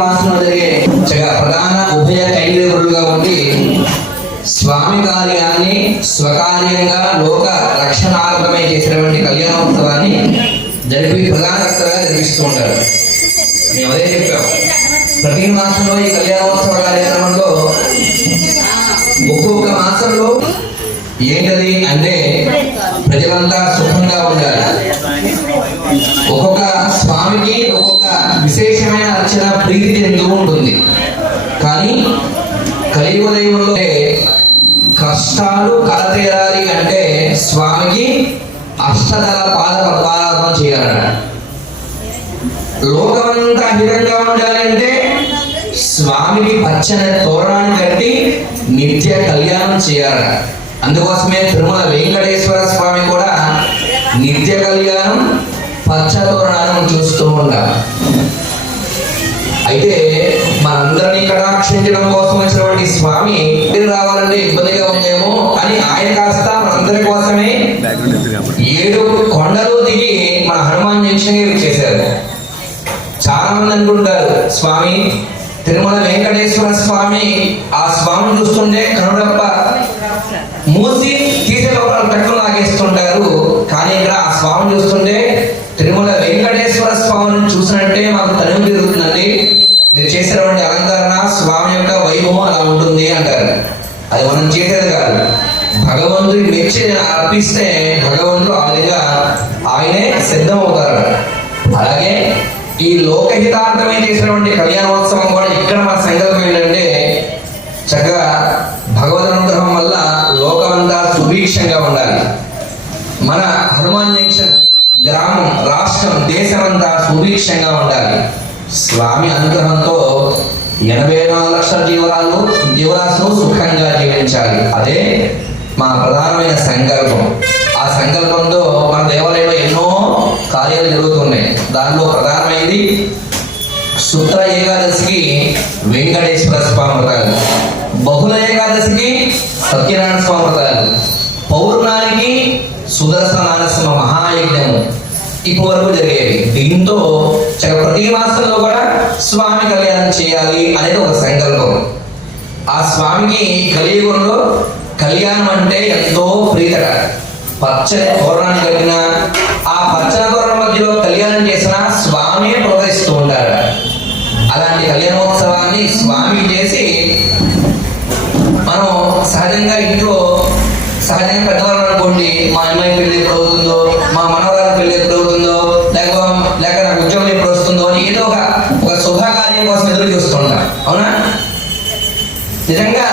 మాసంలో జరిగే ప్రధాన ఉభయ కైంకర్యులుగా ఉండి స్వామి కార్యాన్ని స్వకార్యంగా లోక రక్షణార్థమై చేసినటువంటి కళ్యాణోత్సవాన్ని జరిపి ప్రధాన కర్తగా జరిపిస్తూ ఉంటారు. మేము అదే చెప్పాం. ప్రతి మాసంలో ఈ కళ్యాణోత్సవ కార్యక్రమంలో ఒక్కొక్క మాసంలో ఏంటది అంటే ప్రజలంతా సుఖంగా ఉండాలి. ఒక్కొక్క స్వామికి ఒక్కొక్క విశేషమైన అర్చన ప్రీతి చెందుతూ ఉంటుంది. కానీ కలియుగ దైవంలో కష్టాలు కలతీరాలి అంటే స్వామికి అష్టదళ పాద పద్మారాధన చేయాలట. లోకమంతా హితంగా ఉండాలి అంటే స్వామికి పచ్చని తోరణాన్ని కట్టి నిత్య కళ్యాణం చేయాలట. అందుకోసమే తిరుమల వెంకటేశ్వర స్వామి కూడా నిత్య కళ్యాణం పచ్చ తోరణాలను చూస్తూ ఉండాలి. అయితే మనందరినీ కటాక్షించడం కోసం వచ్చినటువంటి స్వామి రావాలంటే ఇబ్బందిగా ఉందేమో అని ఆయన కాస్త మనందరి కోసమే 7 కొండలు దిగి మన హనుమాన్ జంక్షన్ చేశారు. చాలా మంది అనుకుంటారు స్వామి తిరుమల వెంకటేశ్వర స్వామి, ఆ స్వామి చూస్తుంటే కనుడప్ప మూసి తీసే లోపల టక్కులు లాగేస్తుంటారు. కానీ ఇక్కడ ఆ స్వామి చూస్తుంటే తిరుమల వెంకటేశ్వర స్వామిని చూసినట్టే మాకు తనివి తిరుగుతుందండి. మీరు చేసినటువంటి అలంకరణ స్వామి యొక్క వైభవం అలా ఉంటుంది అంటారు. అది మనం చేసేది కాదు. భగవంతుడికి మెచ్చి అర్పిస్తే భగవంతుడు ఆ విధంగా ఆయనే సిద్ధమవుతారు. అలాగే ఈ లోకహితార్థమే చేసినటువంటి కళ్యాణోత్సవం కూడా ఇక్కడ మన సంకల్పం ఏంటంటే చక్కగా భగవద్ అనుగ్రహం వల్ల లోకమంతా సుభిక్షంగా ఉండాలి. మన హనుమాన్ జంక్షన్ గ్రామం, రాష్ట్రం, దేశమంతా సుభిక్షంగా ఉండాలి. స్వామి అనుగ్రహంతో 84 లక్షల జీవరాశులు సుఖంగా జీవించాలి. అదే మా ప్రధానమైన సంకల్పం. ఆ సంకల్పంతో మన దేవాలయంలో ఎన్నో కార్యాలు జరుగుతున్నాయి. దానిలో ప్రధానమైనది శుక్ర ఏకాదశికి వెంకటేశ్వర స్వామి వ్రతాలు, బహుళ ఏకాదశికి సత్యనారాయణ స్వామి వ్రతాలు, పౌర్ణానికి సుదర్శన నరసింహ మహాయజ్ఞము ఇప్పటి వరకు జరిగేవి. దీంతో ప్రతి మాసంలో కూడా స్వామి కళ్యాణం చేయాలి అనేది ఒక సంకల్పం. ఆ స్వామికి కలియుగంలో కళ్యాణం అంటే ఎంతో ప్రీతక. పచ్చని తోరణాన్ని కట్టిన ఆ పచ్చని తోరణం మధ్యలో కళ్యాణం చేసిన స్వామి ప్రదర్శిస్తూ ఉంటారు. అలాంటి కళ్యాణోత్సవాన్ని స్వామికి చేసి మనం సహజంగా ఇంట్లో సహజంగా పెద్దవాళ్ళు అనుకోండి, మా అమ్మాయి పెళ్లి ఎప్పుడు అవుతుందో, మా మనవరాల పెళ్లి ఎప్పుడు అవుతుందో, లేక నాకు ఉద్యోగం ఎప్పుడు వస్తుందో అని ఏదో ఒక శుభకార్యం కోసం ఎదురు చూస్తుంటాం. అవునా? నిజంగా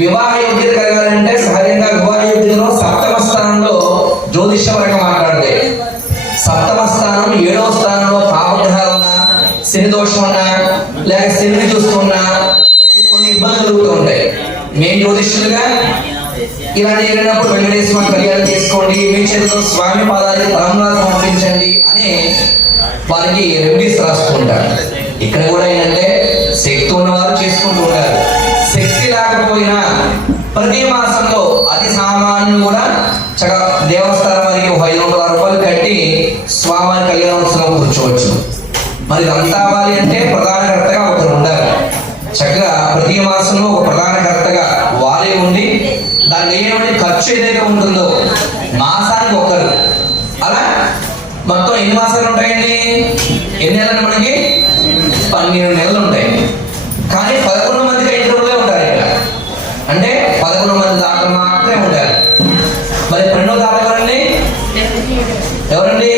వివాహ యోగ్యత కలగాలంటే సహజంగా వివాహ యోగ్యతలో 7వ స్థానంలో జ్యోతిష్యపరంగా మాట్లాడితే 7వ స్థానం 7వ స్థానంలో పాపగ్రహాలు ఉన్నా, శని దోషం ఉన్నా, లేక శని చూస్తున్నా కొన్ని ఇబ్బందులు కలుగుతూ ఉంటాయి. మేము జ్యోతిష్యులుగా ఇలాంటి జరిగినప్పుడు వెంకటేశ్వర కళ్యాణం చేసుకోండి, మీ చేతిలో స్వామి పాదాలకు తలంబ్రాలు సమర్పించండి అని వారికి రెమెడీస్ రాస్తూ ఉంటారు. ఇక్కడ కూడా ఏంటంటే శక్తి ఉన్నవారు చేసుకుంటూ ఉంటారు. శక్తి లేకపోయినా ప్రతి మాసంలో అతి సామాన్యులు కూడా చక్కగా దేవస్థానం వారికి 500 రూపాయలు కట్టి స్వామి కళ్యాణోత్సవం కూర్చోవచ్చు. మరి ఇదంతా అవ్వాలి అంటే ప్రధానకర్తగా ఒకరు ఉండాలి. చక్కగా ప్రతి మాసంలో ఒక ప్రధానకర్తగా వారే ఉండి దానికి ఏమైనా ఖర్చు ఏదైతే ఉంటుందో మాసానికి ఒకరు, అలా మొత్తం ఎన్ని మాసాలు ఉంటాయండి? ఎన్ని నెలలు? మనకి 12 నెలలు ఉంటాయి. కానీ 11 మంది కైంకర్యులే ఉంటారు ఇక్కడ. అంటే 11 మంది దాకా మాత్రమే ఉంటారు. మరి 12వ దాత ఎవరండి?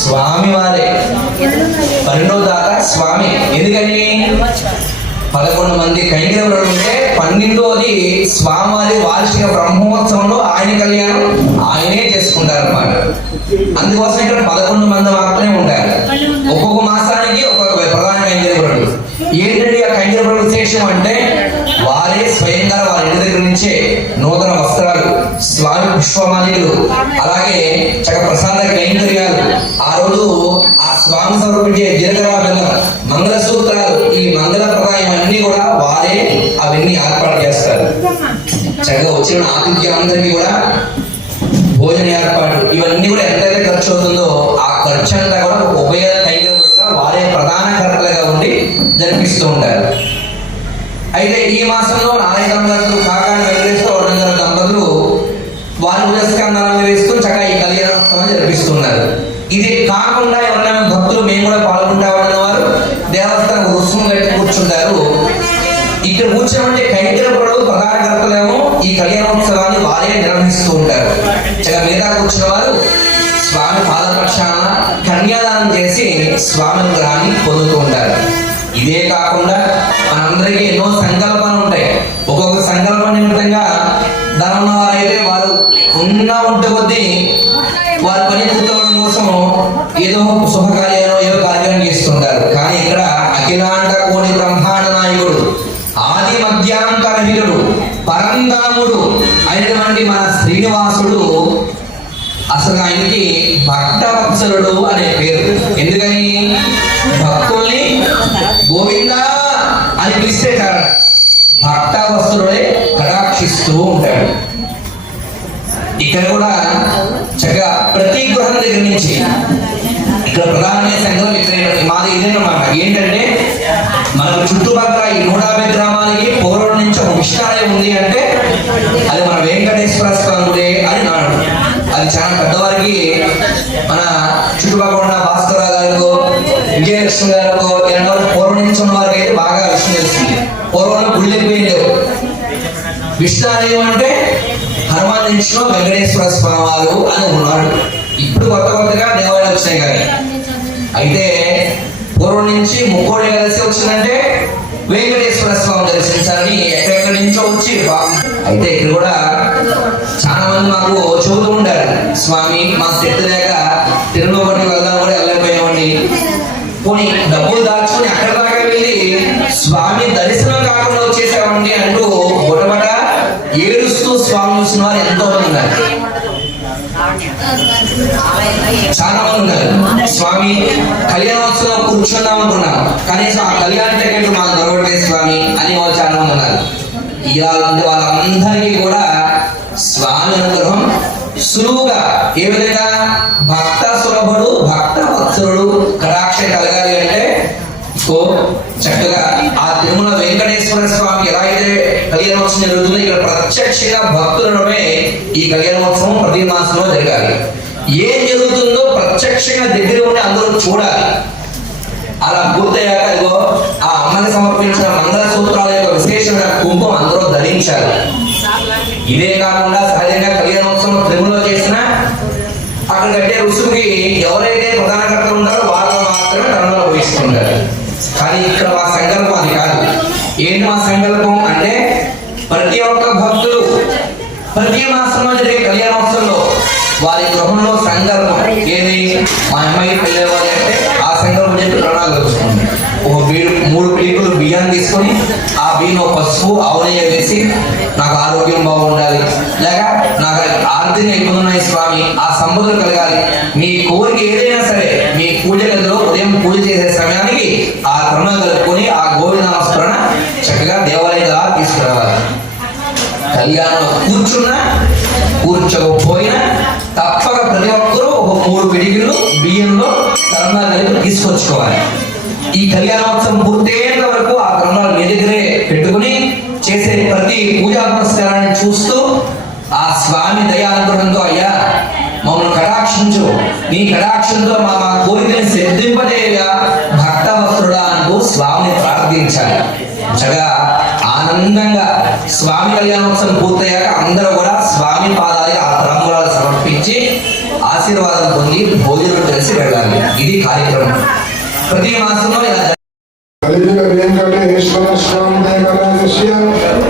స్వామి వారే. 12వ దాత స్వామి. ఎందుకని 11 మంది కైంకర్యులు ఉంటే 12వది స్వామివారి వార్షిక బ్రహ్మోత్సవంలో ఆయన కళ్యాణం ఆయనే చేసుకుంటారు అన్నమాట. అందుకోసం ఇక్కడ 11 మంది మాత్రమే ఉంటారు. ఒక్కొక్క మాసానికి ఒక్కొక్క ప్రధాన కైంకర్యులు. ఏంటంటే ఆ కైంకర్యుల విశేషం అంటే వారే స్వయంగా వారి ఇంటి దగ్గర నుంచే నూతన వస్త్రాలు, స్వామి పుష్పమాలికలు, అలాగే చక్క ప్రసాద కైంకర్యాలు, ఆ రోజు ఆ స్వామి సమర్పించే జీలకర్ర బెల్లం, మంగళ సూత్రాలు, ఈ మంగళ ప్రదాయం అన్ని కూడా వారే అవన్నీ ఏర్పాటు చేస్తారు. చక్కగా వచ్చిన ఆతిథ్యం అందరికీ కూడా భోజన ఏర్పాటు, ఇవన్నీ కూడా ఎంతైతే ఖర్చు అవుతుందో ఆ ఖర్చు అంతా కూడా ఒక ఉభయ కైంకర్యులుగా వారే ప్రధాన కర్తలుగా అండగా ఉండి జరిపిస్తూ ఉంటారు. అయితే ఈ మాసంలో నారాయణ దంపతులు కాకాని వెంకటేశ్వర వరంగల దంపతులు వారి పురస్కారాలను వేస్తూ చక్కగా ఈ కళ్యాణోత్సవం జరిపిస్తున్నారు. ఇది కాకుండా ఎవరైనా భక్తులు మేము కూడా పాల్గొంటామన్న వారు దేవస్థానం రుసుము కట్టి కూర్చుంటారు. ఇక్కడ కూర్చోమంటే కైంకర్యపరుడు ప్రధాన కర్తలేమో ఈ కళ్యాణోత్సవాన్ని వారే నిర్వహిస్తూ ఉంటారు. చక్కగా మిగతా కూర్చున్న వారు స్వామి పాదపక్షాన కన్యాదానం చేసి స్వామి అనుగ్రహాన్ని పొందుతూ ఉంటారు. ఇదే కాకుండా మనందరికీ ఎన్నో సంకల్పాలు ఉంటాయి. ఒక్కొక్క సంకల్ప నిమిత్తంగా ధనం వారైతే వారు ఉంటే కొద్దీ వారి పని పూర్తవడం కోసం ఏదో శుభకార్యాలు ఏదో కార్యక్రమం చేస్తుంటారు. కానీ ఇక్కడ అఖిలాండ కోటి బ్రహ్మాండ నాయకుడు ఆది మధ్యాంతరహితుడు పరంధాముడు అయినటువంటి మన శ్రీనివాసుడు అసలు ఆయనకి భక్తవత్సలుడు అనే పేరు. ఎందుకని భక్తుల్ని గోవింద అని పిలిస్తే కారణం భక్తవత్సలుడే కటాక్షిస్తూ ఉంటాడు. ఇక్కడ కూడా చక్కగా ప్రతి గృహం దగ్గర నుంచి ఇక్కడ ప్రధానమైన సంఘం ఇక్కడ మాది ఇదేనమాట. ఏంటంటే మనకు చుట్టుపక్కల ఈ 150 గ్రామాలకి పూర్వం నుంచి ఒక విష్ణాలయం ఉంది అంటే అది మన వెంకటేశ్వర స్వామి అని నాడు. అది చాలా పెద్దవారికి మన చుట్టుపక్కల ఉన్న భాస్కరరావు గారికో విజయలక్ష్మి గారికో ఇలాంటి పూర్వం నుంచి ఉన్న వారికి అయితే బాగా విషయం తెలుస్తుంది. పూర్వంలో గుళ్ళకి పోయింది విష్ణాలయం అంటే హనుమానించిన వెంకటేశ్వర స్వామి వారు అని ఉన్నారు. ఇప్పుడు కొత్తగా దేవాలయాలు వచ్చినాయి కానీ అయితే పూర్వం నుంచి ముక్కోడి కలిసి వచ్చిందంటే వెంకటేశ్వర స్వామి దర్శించాలని ఎక్కడెక్కడి నుంచో వచ్చి అయితే ఇక్కడ కూడా చాలా మంది మాకు చెబుతూ ఉంటారు, స్వామి మా శక్తి లేక తిరుమలకి వెళ్దాం కూడా వెళ్ళకపోయామండి, పోనీ డబ్బులు దాచుకుని అక్కడ దాకా వెళ్ళి స్వామి దర్శనం కాకుండా వచ్చేసామండి అంటూ గొడవడ ఏడుస్తూ స్వామి చూసిన వారు ఎంతో మంది ఉన్నారు. చాలా మంది ఉన్నారు. స్వామి కళ్యాణోత్సవం కూర్చుందాం అనుకున్నాం, కనీసం ఆ కళ్యాణ టికెట్ మాకు దొరకట్లేదు స్వామి అని వాళ్ళు చాలా మంది ఉన్నారు. ఇలాంటి వాళ్ళందరికీ కూడా స్వామి అనుగ్రహం సులువుగా ఏ విధంగా భక్త సులభుడు భక్త వత్సలుడు కటాక్ష కలగాలి అంటే చక్కగా ఆ తిరుమల వెంకటేశ్వర స్వామి ఎలా అయితే కళ్యాణోత్సవం జరుగుతుందో ఇక్కడ ప్రత్యక్షంగా భక్తులమే ఈ కళ్యాణోత్సవం ప్రతి మాసంలో జరగాలి. ఏం జరుగుతుందో ప్రత్యక్షంగా దగ్గర ఉండి అందరూ చూడాలి. అలా పూర్తయ్యాక ఇదిగో ఆ అమ్మని సమర్పించిన మంగళ సూత్రాల యొక్క విశేషమైన కుంభం అందరూ ధరించాలి. ఇదే కాకుండా సహజంగా కళ్యాణోత్సవం తిరుమలలో చేసిన అక్కడ కట్టే రుసుముకి ఎవరైతే ప్రధాన కర్తలు ఉన్నారో వాళ్ళు మాత్రమే ధర్మంలో వహిస్తుంటారు. కానీ ఇక్కడ మా సంకల్పం అది కాదు. ఏంటి మా సంకల్పం అంటే ప్రతి ఒక్క భక్తులు ప్రతి మాసంలో జరిగే కళ్యాణోత్సవంలో వారి గృహంలో సంకల్పం ఏది, మా అమ్మాయి పెళ్ళేవాళ్ళు అంటే ఆ సంకల్పం చెప్పి ప్రణాళిక వస్తుంది. ఒక 3 పీకులు బియ్యాన్ని తీసుకొని ఆ బియ్యంలో పసుపు ఆవునయ్య వేసి నాకు ఆరోగ్యం బాగుండాలి, లేక నాకు ఆర్థిక ఇబ్బంది ఉన్నాయి స్వామి, ఆ సంపదలు కలగాలి, మీ కోరిక ఏదైనా సరే మీ పూజ గదిలో ఉదయం పూజ చేసే సమయానికి ఆ తరుణ కలుపుకొని ఆ గోవిందనామస్మరణ చక్కగా దేవాలయంగా తీసుకురావాలి. కళ్యాణంలో కూర్చున్నా కూర్చోకపోయినా తప్పక ప్రతి ఒక్కరూ ఒక 3 పిడికిళ్ళు బియ్యంలో తరుణాలు కలిపి తీసుకొచ్చుకోవాలి. ఈ కళ్యాణోత్సవం పూర్తయ్యేంత వరకు ఆ తరుణాలు మీ దగ్గరే పెట్టుకుని చేసే ప్రతి పూజా పురస్కారాన్ని చూస్తూ ఆ స్వామి దయానుగ్రహంతో అయ్యా మమ్మల్ని కటాక్షించు, నీ కటాక్షంతో మా కోరికని సిద్ధింపదేవిగా భక్త వస్త్రుడా అంటూ స్వామిని ప్రార్థించాలి. చక్కగా ఆనందంగా స్వామి కళ్యాణోత్సవం పూర్తయ్యాక అందరూ కూడా స్వామి పాదాలకి ఆ తాంబూలాలు సమర్పించి ఆశీర్వాదం పొంది భోజనం చేసి వెళ్ళాలి. ఇది కార్యక్రమం. ప్రతి మాసంలో ఇలా వెంకటేశ్వర స్వామి దేవరాజస్య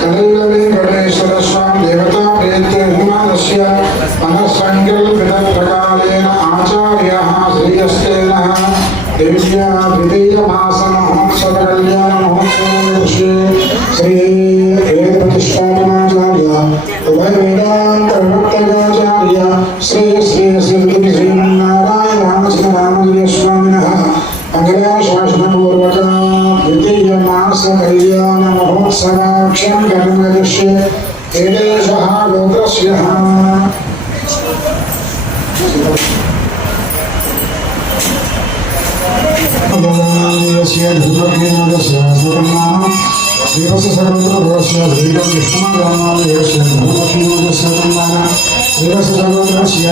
కలియుగ వెంకటేశ్వర స్వామి దేవతా ప్రేత్యభిమానస్య మనస్సంకల్పిత ప్రకారేణ ఆచార్యః శ్రీయస్తేన దేవ్యా ద్వితీయమాస మహోత్సవ కళ్యాణ మహోత్సవే శ్రీ వేద ప్రతిష్టాపనాచార్య ఉభయ వేదాంత ప్రవక్తకాచార్య శ్రీ శ్రీ శ్రీ శ్రీమన్నారాయణ రామచంద్ర స్వామినః మంగళాశాసనపూర్వక ద్వితీయ మాస కళ్యాణ మహోత్సవాఖ్యం కర్మదృశ్య ఏదేశః లోకస్యః భగవాన్ यस्य धर्मज्ञानस्य स्वतन्त्रः देवस्य सर्वत्र वेदं विष्णुनामं यस्य धर्मज्ञानस्य स्वतन्त्रः देवस्य सर्वत्रस्य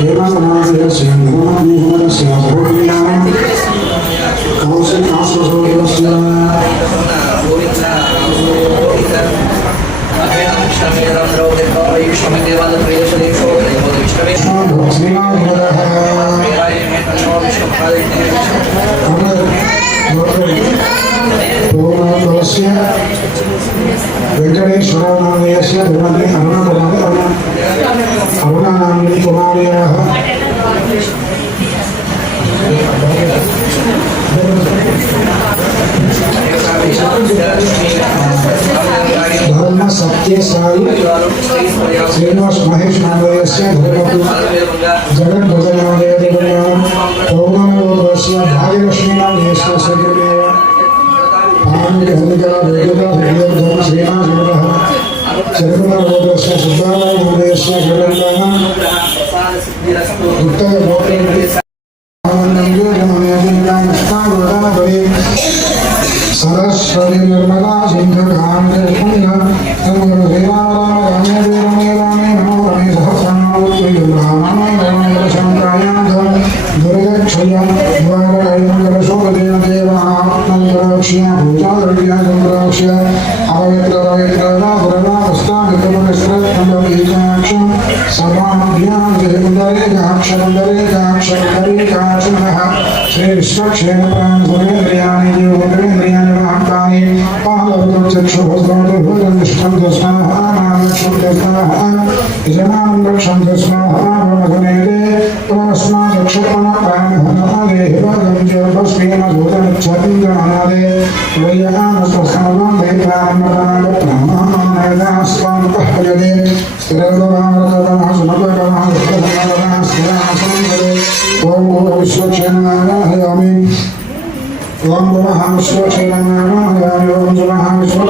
देवनामस्य धर्मज्ञानस्य स्वतन्त्रः कौशल आश्रयस्य वेंकटेश्वरानामयस्य धर्मज्ञ अरुणानाम्नि कुमार्याः धर्म सत्य साई श्रीनिवास महेश नामयस्य धर्मपति जगत भजनामय देवनाम पौर्णमयोगस्य भाग्यलक्ष्मी नामयस्य सद्गुरुदेव पाणिनि हरिकला वेदता धर्म श्रीनाथ जगतः चरमनरोगस्य सुब्बाराय नामयस्य जगन्नाथ उत्तर गोत्र सरस्वती निर्मला सिंधु गांगे पुण्य नमो देवाय रामे नमो रमे सहस्रनामोत्तम ब्रह्मणे नमो शंकरायां दुर्गक्षयं द्वारकायं शोभदेव देवः नमोक्षिया पूजा द्रव्या संरक्ष्य अवयत्र नागुरनास्तामितमस्त्रं सर्वाभ्यां जयमुदरेकाक्षरमुदरेकाक्षरमुदरेकाक्षरः श्री विश्वक्षेत्रं सुरेन्द्रियाणि जीवोन्द्रियाणि महाकानि पालवतो चक्षुभस्मोदभुजं निष्ठं दस्मः यजमानं रक्षं दस्मः ब्रह्मगणेदे पुनस्मा चक्षुर्मणः प्राणहनमादे हिवगं जलभस्मीमधूतमिच्छन्दिमनादे वैयानस्तस्मभं वैतान्मदागतनामानयदास्वामुपहयदे स्थिरभवामरतमः सुमपरमः दुःखसमरमः स्थिरासंगदे ओम विश्वक्षेत्रनारायणामि ओम नमः विश्वक्षेत्रनारायणामि ओम नमः विश्व